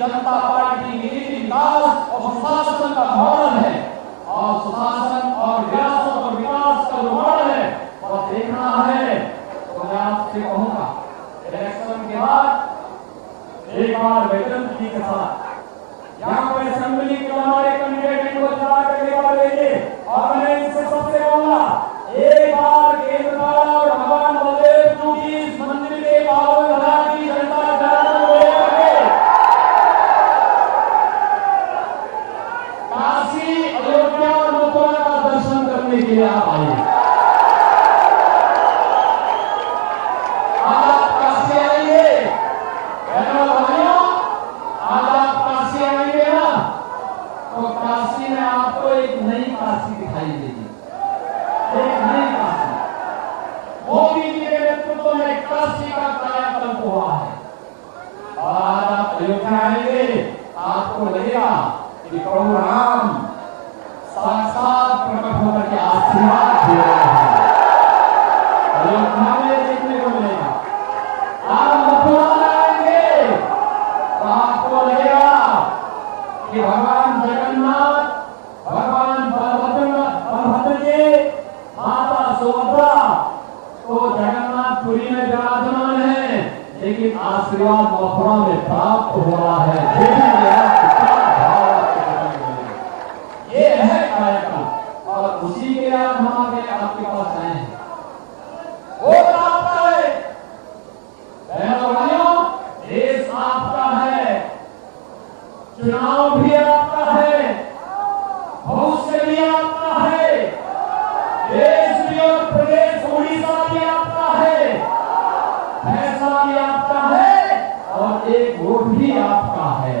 जनता party की नीति विकास और सुशासन का मॉडल है और सुशासन और विरासत और विकास का जो मॉडल है वह देखना है। तो मैं आपसे कहूंगा इलेक्शन के बाद एक बार वेतन जी के साथ यहाँ पर असेंबली के हमारे कैंडिडेट को चला करके बात लीजिए और मैं इनसे सबसे कहूंगा एक बार केंद्र का और भगवान बलदेव जी इस मंदिर के पावन धरा की जनता को लेकर काशी अयोध्या और मथुरा का दर्शन करने के लिए आप आइए। आज आप काशी आएंगे बहनों भाइयों, आज आप काशी आएंगे ना तो काशी में आपको एक नई काशी दिखाई देगी, एक नई काशी। मोदी जी के नेतृत्व में काशी का कायाकल्प हुआ है और आज आप अयोध्या आएंगे आपको लगेगा कि प्रभु राम साक्षात प्रकट होकर के आशीर्वाद दे रहे हैं। अयोध्या में देखने को मिलेगा। आप मथुरा आएंगे तो आपको लगेगा कि भगवान जगन्नाथ, भगवान बलभद्र जी, माता सुभद्रा तो जगन्नाथपुरी में विराजमान है, लेकिन आशीर्वाद मथुरा में प्राप्त हो रहा है। देखेंगे आप कितना भाव आपके जीवन में मिलेगा। ये है कायाकल्प और उसी के आज हम आपके पास आए हैं। वो आपका है बहनों भाइयों, देश आपका है, चुनाव भी आपका है, भविष्य भी आपका है, देश भी और प्रदेश उड़ीसा भी आपका है, फैसला भी आपका है और एक वोट भी आपका है।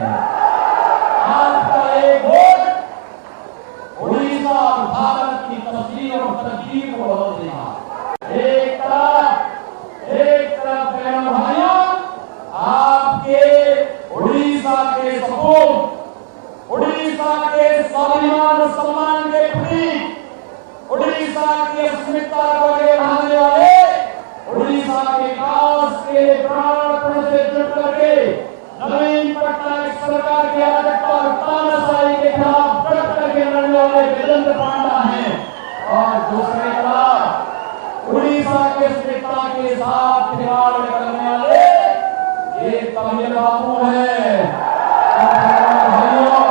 आपका एक वोट उड़ीसा और भारत की तस्वीर और तकदीर को बदल देगा। एक तरफ बहनों भाइयों आपके उड़ीसा के सपूत, उड़ीसा के स्वाभिमान और सम्मान के प्रतीक, उड़ीसा की अस्मिता को आगे बढ़ाने वाले, उड़ीसा के विकास के प्राण से जुट करके नवीन पटनायक सरकार की अराजकता और तानाशाही के खिलाफ डट करके लड़ने वाले वीरेंद्र पांडा हैं और दूसरी तरफ उड़ीसा के अस्मिता के साथ खिलवाड़ करने वाले ये तमिल बाबू है। भाइयों,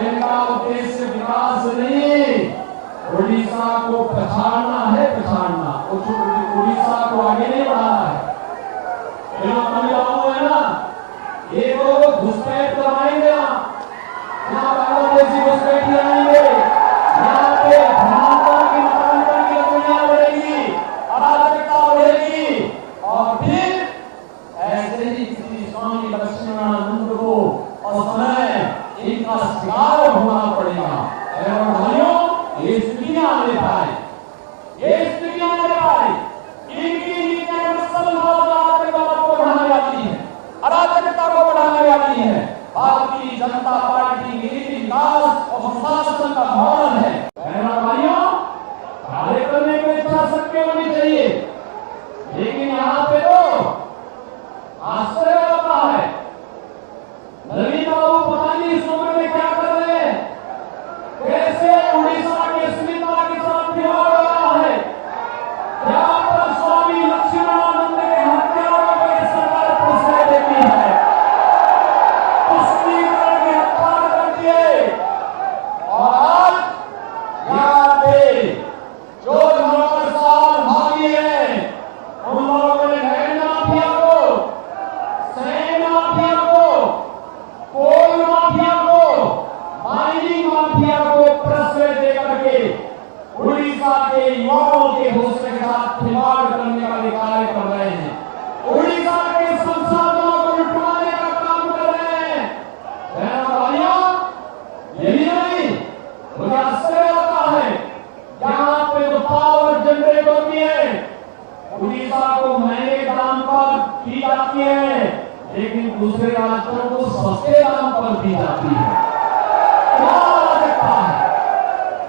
इनका उद्देश्य विकास नहीं, उड़ीसा को पछाड़ना है, पछाड़ना, उड़ीसा को आगे नहीं बढ़ाना है। ये लोग तमिल बाबू है ना, ये लोग घुसपैठ करवाएंगे, यहाँ बांग्लादेशी घुसपैठी आएंगे, यहाँ पे धर्मांतरण की मतांतरण की दुनिया बढ़ेगी, अराजकता बढ़ेगी और फिर ऐसे ही किसी स्वामी लक्ष्मणानंद को और समय इनका शिकार होना पड़ेगा। एवं भाइयों, ये स्थितियां आने पाए, ये स्थितियां आने पाए, इनकी नीतियां आतंकवाद को बढ़ाने वाली है, अराजकता को बढ़ाने वाली है। भारतीय जनता पार्टी की नीति विकास और सुशासन का मॉडल है। बहनों भाइयों, कार्य करने की इच्छा सबके होनी चाहिए, लेकिन यहाँ पे तो आश्चर्य होता है। नवीन बाबू पता नहीं इस उम्र में क्या कर रहे हैं, कैसे उड़ीसा की अस्मिता के साथ खिलवाड़ हो रहा है। क्या पर स्वामी लक्ष्मणानंद के हत्यारों को सरकार प्रश्रय देती है, पुष्टिकरण की हत्या करती है और आज यहाँ पे जो नौकर साहब भागी है उन लोगों ने लैंड माफिया को, सैन्य माफिया को, कोल माफिया को, माइनिंग माफिया को प्रश्रय दे करके उड़ीसा के युवाओं के हौसले के साथ खिलवाड़ करने का कार्य कर रहे हैं, उड़ीसा के संसाधनों को लुटवाने का काम कर रहे हैं। बहनों भाइयों, यही नहीं, मुझे आश्चर्य होता है, यहाँ पे जो पावर जनरेट होती है उड़ीसा को महंगे दाम पर दी जाती है, लेकिन दूसरे राज्यों को सस्ते दाम पर दी जाती है। क्या अराजकता है?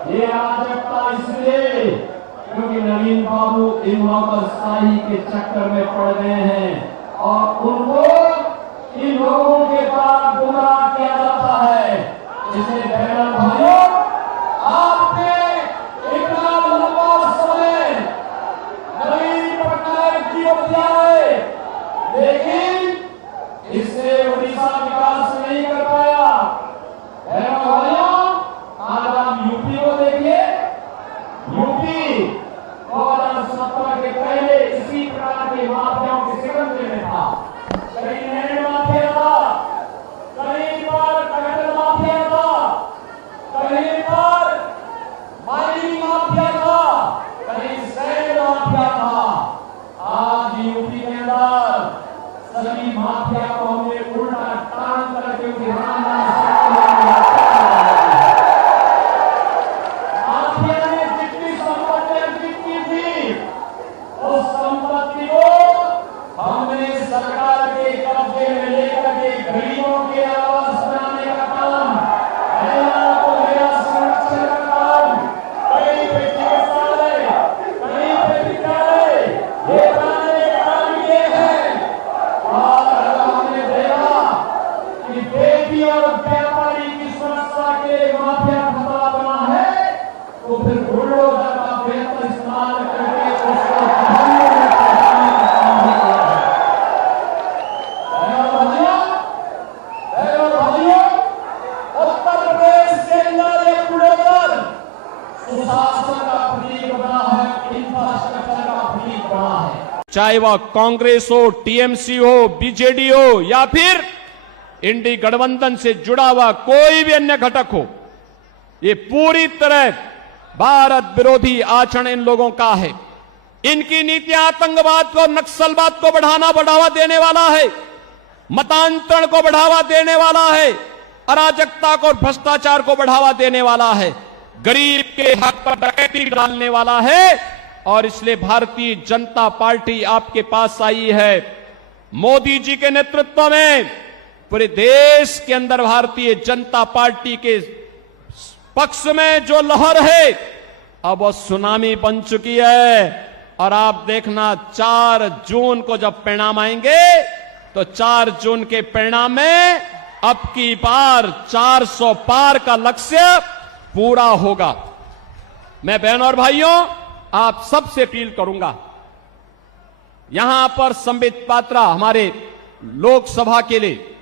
ये अराजकता इसलिए क्योंकि नवीन बाबू इन नौकरशाही के चक्कर में पड़ गए हैं और उनको इन लोगों के बाद इसलिए बहनों भाइयों, आपने इतना लंबा समय नवीन पटनायक जी को दिया है, लेकिन इससे उड़ीसा विकास नहीं कर पाया। बहनों भाइयों, आज आप यूपी को देखिए। यूपी 2017 के पहले इसी प्रकार के माफियाओं के सिकंदे में था। कहीं लैंड माफिया था, कहीं पर कैपिटल माफिया था, कहीं पर माइनिंग माफिया था, कहीं सैंड माफिया था। आज यूपी के अंदर सभी माफिया को हमने उल्टा टांग करके उनके माफिया ने जितनी संपत्ति अर्जित की थी, उस संपत्ति को हमने सरकार के कब्जे में लेकर के गरीबों के आवास बनाने का काम, महिलाओं को नया संरक्षण का काम, कहीं पे चिकित्सालय, कहीं पे विद्यालय, ये बनाने का काम किए हैं। और हमने देखा कि बेटी और व्यापारी की सुरक्षा के माफिया खतरा बना है, तो फिर बुलडोजर का बेहतर इस्तेमाल करके उसको उत्तर प्रदेश के अंदर एक बुलडोजर सुशासन का प्रतीक बना है, इंफ्रास्ट्रक्चर का प्रतीक बना है। चाहे वह कांग्रेस हो, टीएमसी हो, बीजेडी हो या फिर इंडी गठबंधन से जुड़ा हुआ कोई भी अन्य घटक हो, ये पूरी तरह भारत विरोधी आचरण इन लोगों का है। इनकी नीतियां आतंकवाद को, नक्सलवाद को बढ़ावा देने वाला है, मतांतरण को बढ़ावा देने वाला है, अराजकता को और भ्रष्टाचार को बढ़ावा देने वाला है, गरीब के हक पर डकैती डालने वाला है। और इसलिए भारतीय जनता पार्टी आपके पास आई है। मोदी जी के नेतृत्व में पूरे देश के अंदर भारतीय जनता पार्टी के पक्ष में जो लहर है, अब वो सुनामी बन चुकी है। और आप देखना 4 जून को जब परिणाम आएंगे, तो 4 जून के परिणाम में अब की बार 400 पार का लक्ष्य पूरा होगा। मैं बहनों और भाइयों, आप सबसे अपील करूंगा, यहां पर संबित पात्रा हमारे लोकसभा के लिए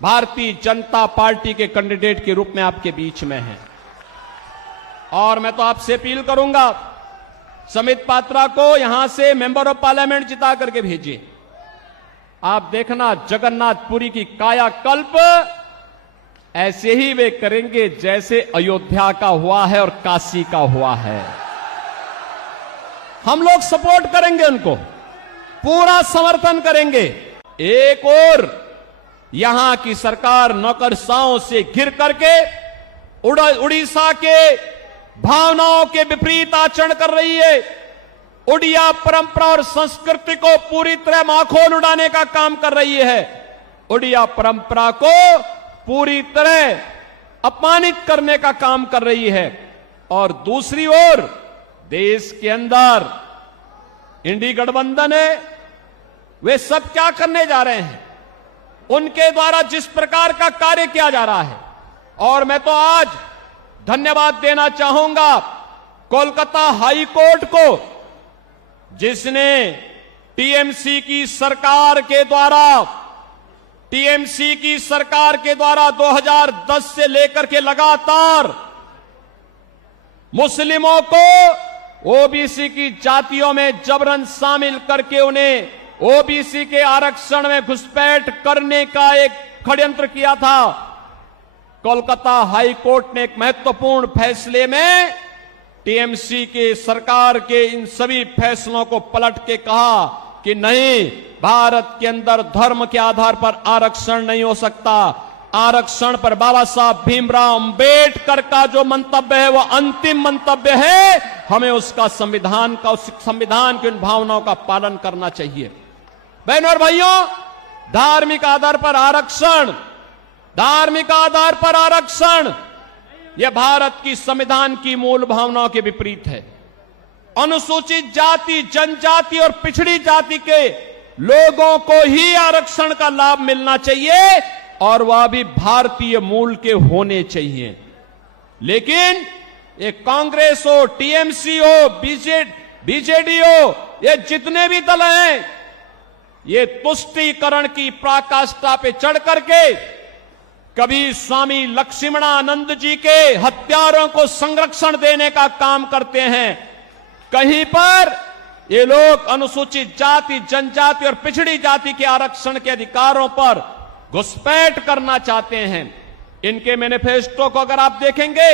भारतीय जनता पार्टी के कैंडिडेट के रूप में आपके बीच में हैं, और मैं तो आपसे अपील करूंगा, संबित पात्रा को यहां से मेंबर ऑफ पार्लियामेंट जिता करके भेजिए। आप देखना जगन्नाथपुरी की कायाकल्प ऐसे ही वे करेंगे जैसे अयोध्या का हुआ है और काशी का हुआ है। हम लोग सपोर्ट करेंगे, उनको पूरा समर्थन करेंगे। एक और यहां की सरकार नौकरशाहों से घिर करके उड़ीसा के भावनाओं के विपरीत आचरण कर रही है। उड़िया परंपरा और संस्कृति को पूरी तरह माखोल उड़ाने का काम कर रही है। उड़िया परंपरा को पूरी तरह अपमानित करने का काम कर रही है। और दूसरी ओर देश के अंदर इंडी गठबंधन है, वे सब क्या करने जा रहे हैं, उनके द्वारा जिस प्रकार का कार्य किया जा रहा है। और मैं तो आज धन्यवाद देना चाहूंगा कोलकाता हाई कोर्ट को, जिसने टीएमसी की सरकार के द्वारा 2010 से लेकर के लगातार मुस्लिमों को ओबीसी की जातियों में जबरन शामिल करके उन्हें ओबीसी के आरक्षण में घुसपैठ करने का एक षड्यंत्र किया था। कोलकाता हाई कोर्ट ने एक महत्वपूर्ण फैसले में टीएमसी के सरकार के इन सभी फैसलों को पलट के कहा कि नहीं, भारत के अंदर धर्म के आधार पर आरक्षण नहीं हो सकता। आरक्षण पर बाबा साहब भीमराव अंबेडकर का जो मंतव्य है वो अंतिम मंतव्य है। हमें उसका संविधान की उन भावनाओं का पालन करना चाहिए। बहनों और भाइयों, धार्मिक आधार पर आरक्षण यह भारत की संविधान की मूल भावनाओं के विपरीत है। अनुसूचित जाति, जनजाति और पिछड़ी जाति के लोगों को ही आरक्षण का लाभ मिलना चाहिए और वह भी भारतीय मूल के होने चाहिए। लेकिन ये कांग्रेस हो, टीएमसी हो, बीजेडी हो, ये जितने भी दल हैं, ये तुष्टीकरण की पराकाष्ठा पे चढ़ करके कभी स्वामी लक्ष्मणानंद जी के हत्यारों को संरक्षण देने का काम करते हैं, कहीं पर ये लोग अनुसूचित जाति, जनजाति और पिछड़ी जाति के आरक्षण के अधिकारों पर घुसपैठ करना चाहते हैं। इनके मैनिफेस्टो को अगर आप देखेंगे,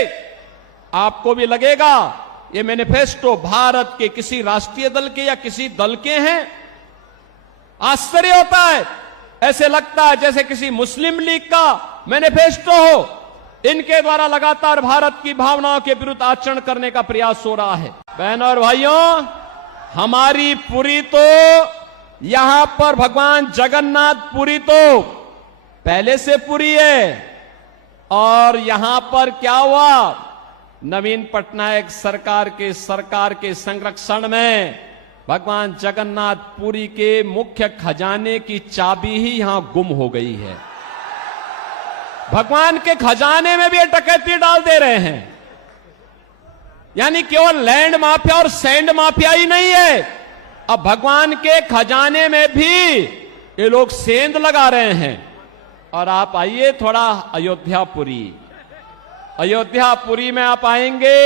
आपको भी लगेगा ये मैनिफेस्टो भारत के किसी राष्ट्रीय दल के या किसी दल के हैं। आश्चर्य होता है, ऐसे लगता है जैसे किसी मुस्लिम लीग का मैनिफेस्टो हो। इनके द्वारा लगातार भारत की भावनाओं के विरुद्ध आचरण करने का प्रयास हो रहा है। बहनों और भाइयों, हमारी पुरी तो यहां पर भगवान जगन्नाथ पुरी तो पहले से पुरी है, और यहां पर क्या हुआ, नवीन पटनायक सरकार के संरक्षण में भगवान जगन्नाथ पुरी के मुख्य खजाने की चाबी ही यहां गुम हो गई है। भगवान के खजाने में भी डकैती डाल दे रहे हैं। यानी केवल लैंड माफिया और सैंड माफिया ही नहीं है, अब भगवान के खजाने में भी ये लोग सेंध लगा रहे हैं। और आप आइए थोड़ा अयोध्यापुरी में आप आएंगे,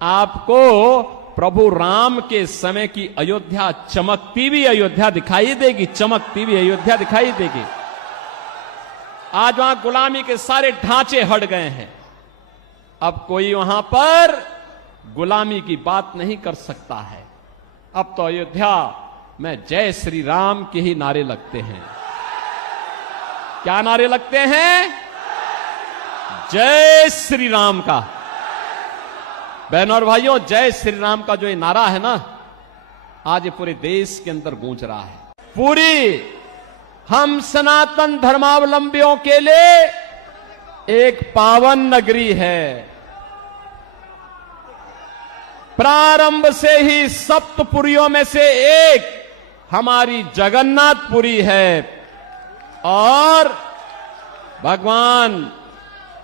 आपको प्रभु राम के समय की अयोध्या, चमकती हुई अयोध्या दिखाई देगी, चमकती हुई अयोध्या दिखाई देगी। आज वहां गुलामी के सारे ढांचे हट गए हैं, अब कोई वहां पर गुलामी की बात नहीं कर सकता है। अब तो अयोध्या में जय श्री राम के ही नारे लगते हैं। क्या नारे लगते हैं? जय श्री राम का। बहनों और भाइयों, जय श्री राम का जो ये नारा है ना, आज ये पूरे देश के अंदर गूंज रहा है। पूरी हम सनातन धर्मावलंबियों के लिए एक पावन नगरी है। प्रारंभ से ही सप्तपुरियों में से एक हमारी जगन्नाथपुरी है, और भगवान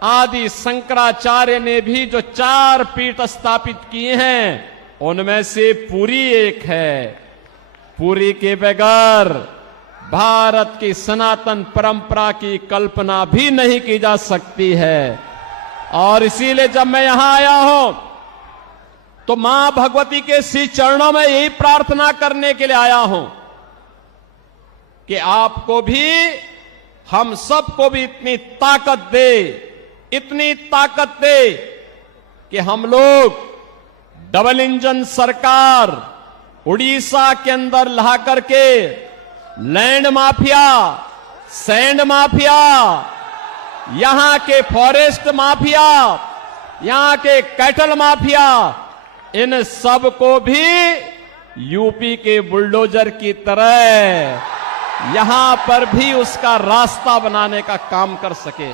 आदि शंकराचार्य ने भी जो 4 पीठ स्थापित किए हैं, उनमें से पुरी एक है। पुरी के बगैर भारत की सनातन परंपरा की कल्पना भी नहीं की जा सकती है। और इसीलिए जब मैं यहां आया हूं तो मां भगवती के श्री चरणों में यही प्रार्थना करने के लिए आया हूं कि आपको भी, हम सबको भी इतनी ताकत दे कि हम लोग डबल इंजन सरकार उड़ीसा के अंदर ला करके लैंड माफिया, सैंड माफिया, यहां के फॉरेस्ट माफिया, यहां के कैटल माफिया, इन सब को भी यूपी के बुलडोजर की तरह यहां पर भी उसका रास्ता बनाने का काम कर सके।